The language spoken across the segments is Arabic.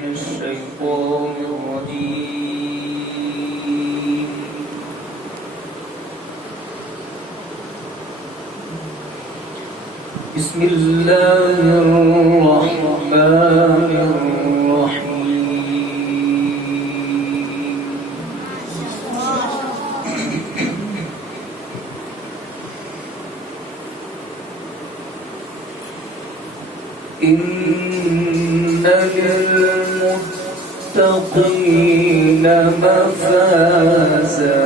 من الشيطان الرجيم. بسم الله الرحمن الرحيم. إن للمتقين مفازا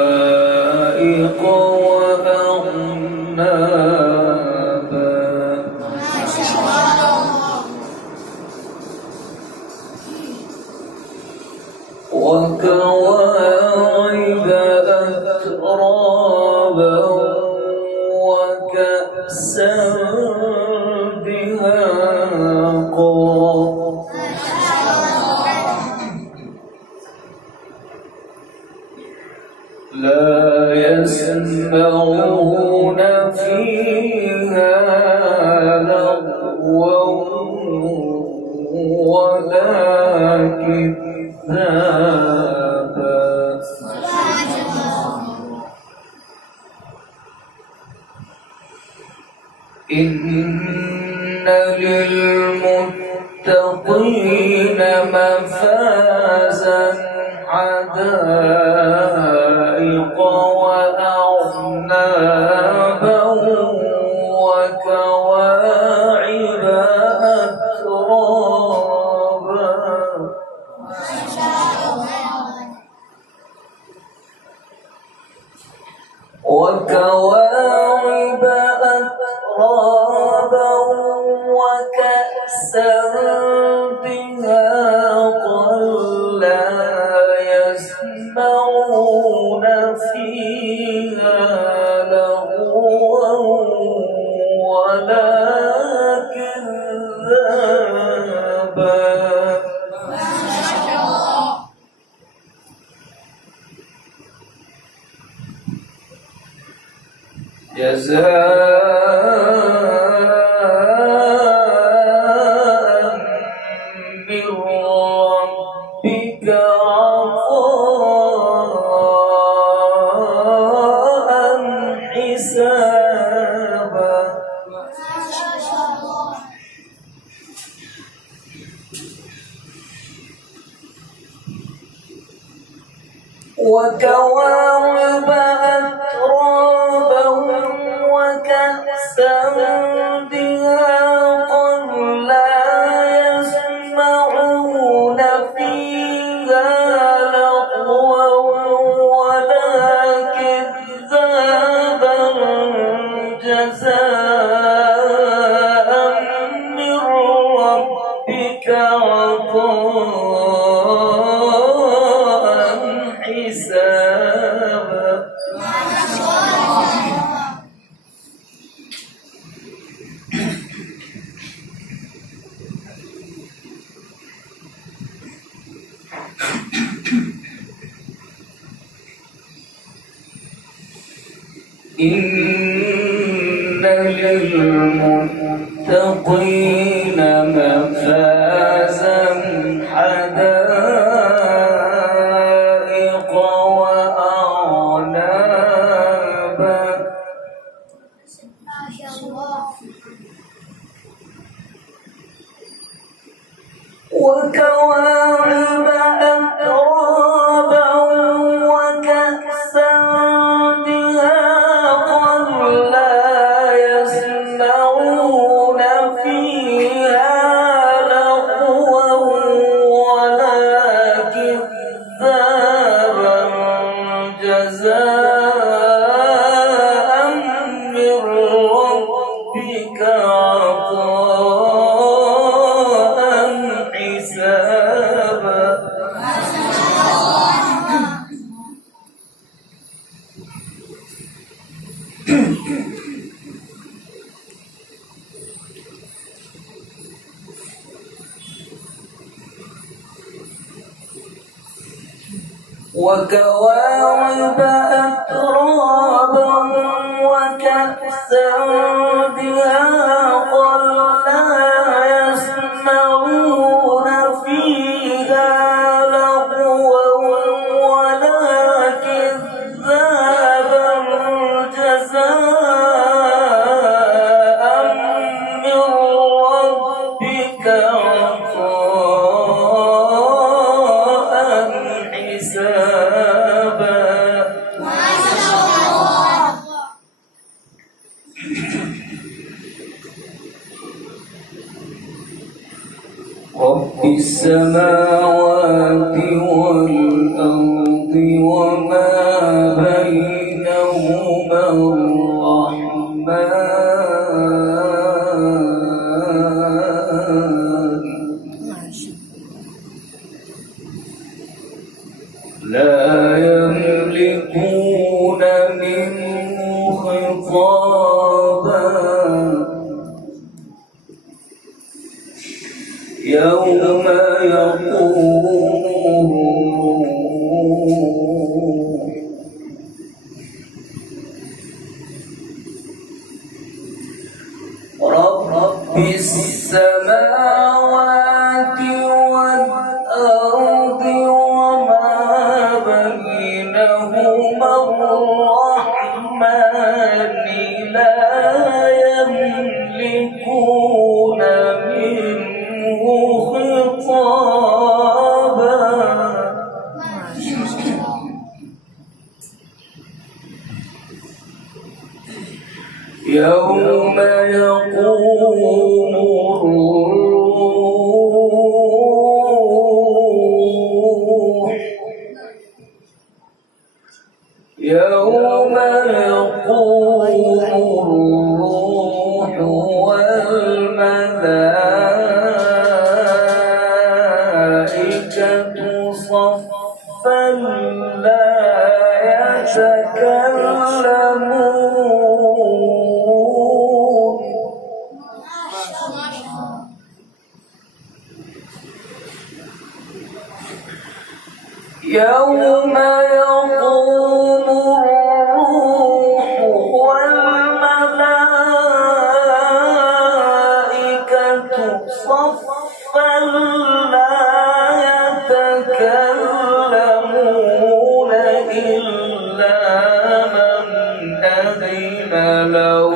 حدائق وأعنابا وكواعب أترابا وكأسا دهاقا لا يسمعون فيها لغوا ولا كذابا إن للمتقين مفازا حدائق وأعنابا وكواعب أترابا وكواعب أترابا وكأسا دهاقا لا يسمعون فيها لغوا ولا كذابا جزاء من ربك عطاء حسابا وكواعب أترابا وكأسا دهاقا لا يسمعون فيها لغوا ولا كذابا جزاء من ربك عطاء حسابا إن للمتقين مفازا حدائق وأعنابا وكواعب أترابا وكأسا دهاقا لا يسمعون فيها لغوا ولا كذابا جزاء من ربك عطاء حسابا وكواعب أترابا دهاقا لا يسمعون فيها لغوا ولا كذابا جزاء من ربك عطاء حسابا. رب السماوات والأرض وما بينهما الرحمن لا يملكون منه خطابا يوم رب السماوات والأرض وما بينهما الرحمن لا يملكون منه خطابا يوم يقوم الروح والملائكة صفا لا يتكلمون يوم يقوم الروح والملائكة صفا لا يتكلمون إلا من أذن له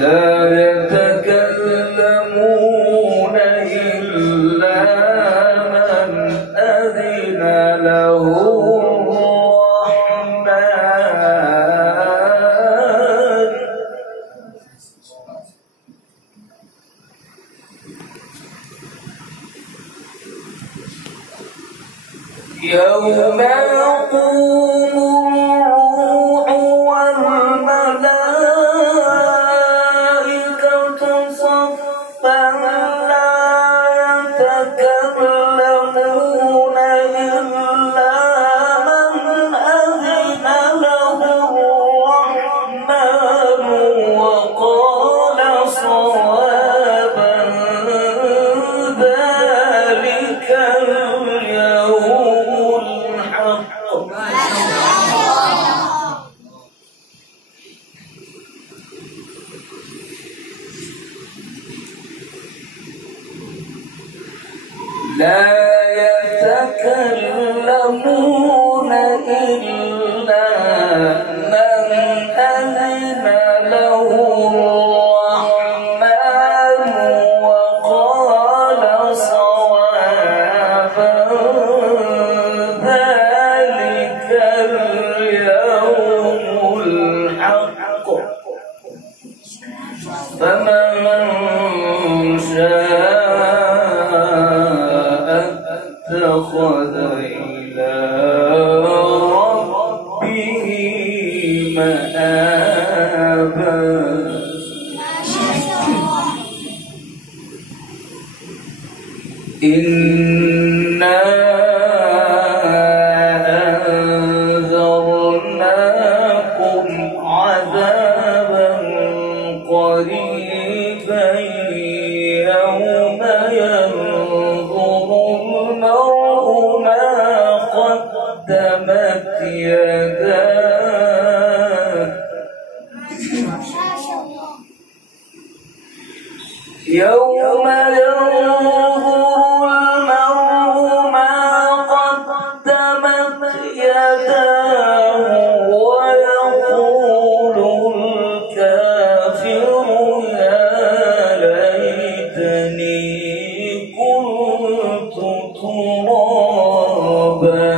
لا يتكلمون إلا من أذن له الرحمن يوم يقوم الروح والملائكة صفا لا يتكلمون إلا من أذن له الرحمن وقال صوابا ذلك اليوم الحق لا يتكلمون إلا من أذن له الرحمن وقال صوابا ذلك اليوم الحق فمن شاء اتخذ إلى ربه مآبا. إنا أنذرناكم عذابا قريبا قريبا يوم ينظر المرء ما قدمت يداه يوم ينظر المرء ما قدمت يداه ويقول الكافر يا ليتني كنت ترابا.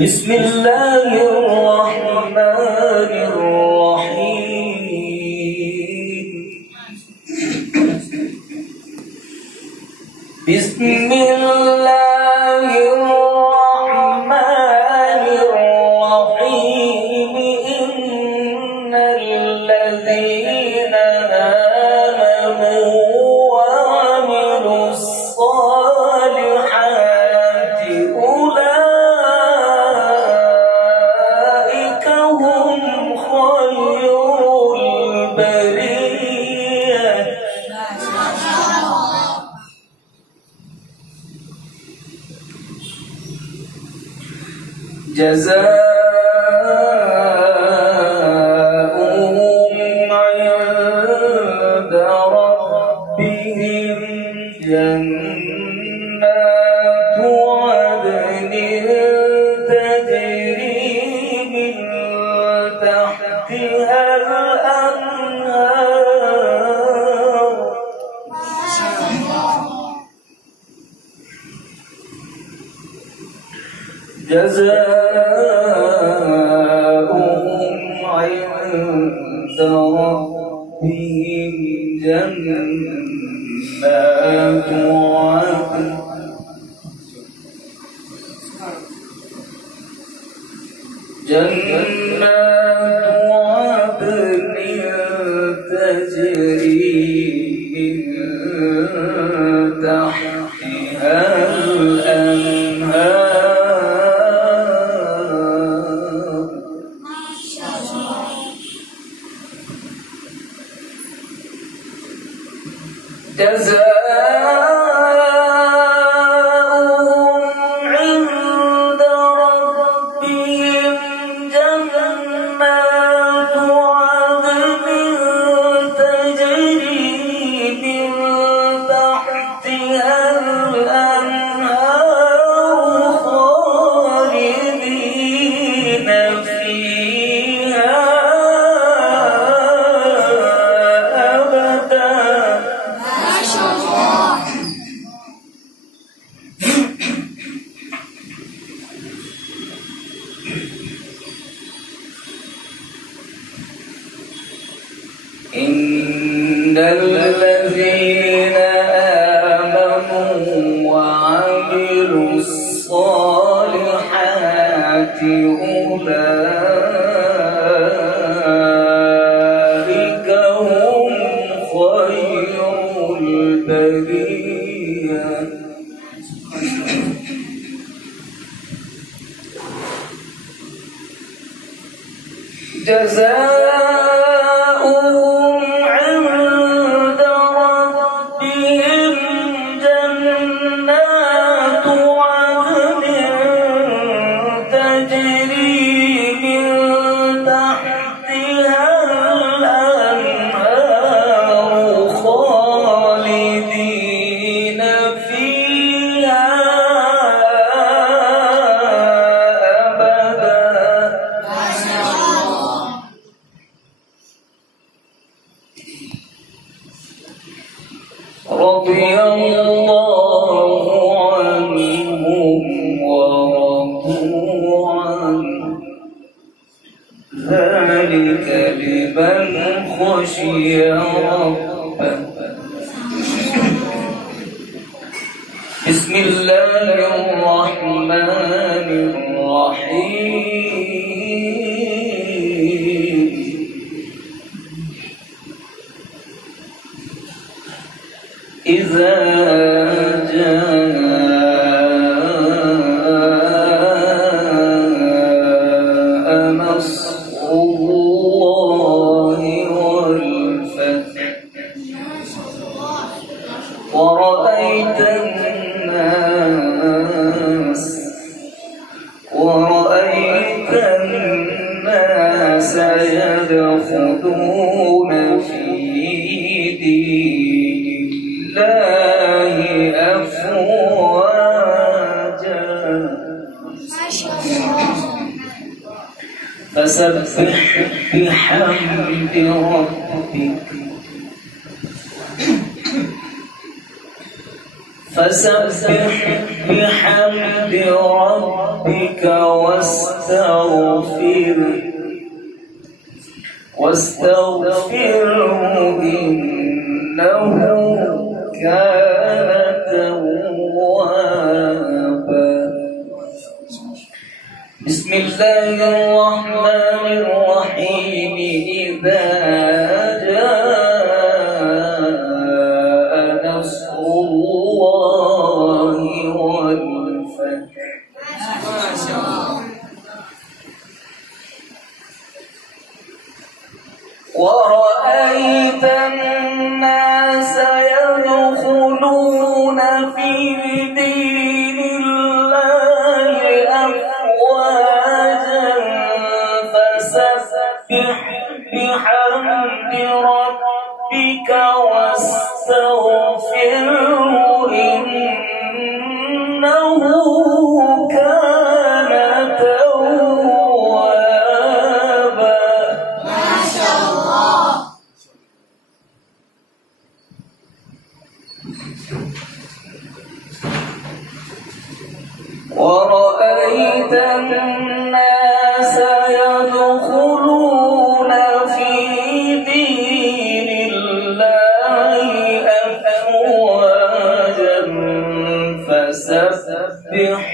بسم الله الرحمن الرحيم. بسم الله الرحمن الرحيم. إن الذين آمنوا وعملوا الصالحات أولئك هم خير البرية. جزاؤهم عند ربهم جنات عدن تجري من تحتها الأنهار. جزاؤهم عند ربهم جنات عدن تجري من تحتها الأنهار. جزاؤهم عند ربهم جنات عدن تجري من تحتها الأنهار خالدين فيها أبدا. إن الذين آمنوا وعملوا الصالحات أولئك هم خير البرية. جزاؤهم عند ربهم جنات عدن تجري من تحتها الأنهار خالدين فيها أبدا. رضي الله عنهم ورضوا عنه ذلك لمن خشي ربه. بسم الله الرحمن الرحيم. إذا جاء فسبح بحمد ربك واستغفره إنه كان توابا. بسم الله الرحمن الرحيم. إذا جاء نصر الله والفتح ورأيت الناس يدخلون في دين الله أفواجا فسبح بحمد ربك واستغفره إنه كان توابا. ما شاء الله. ورأيت الناس يدخلون في دين الله أفواجا فسبح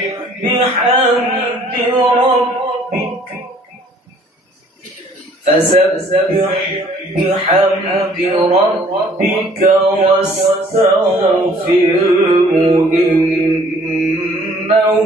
بحمد ربك واستغفره إنه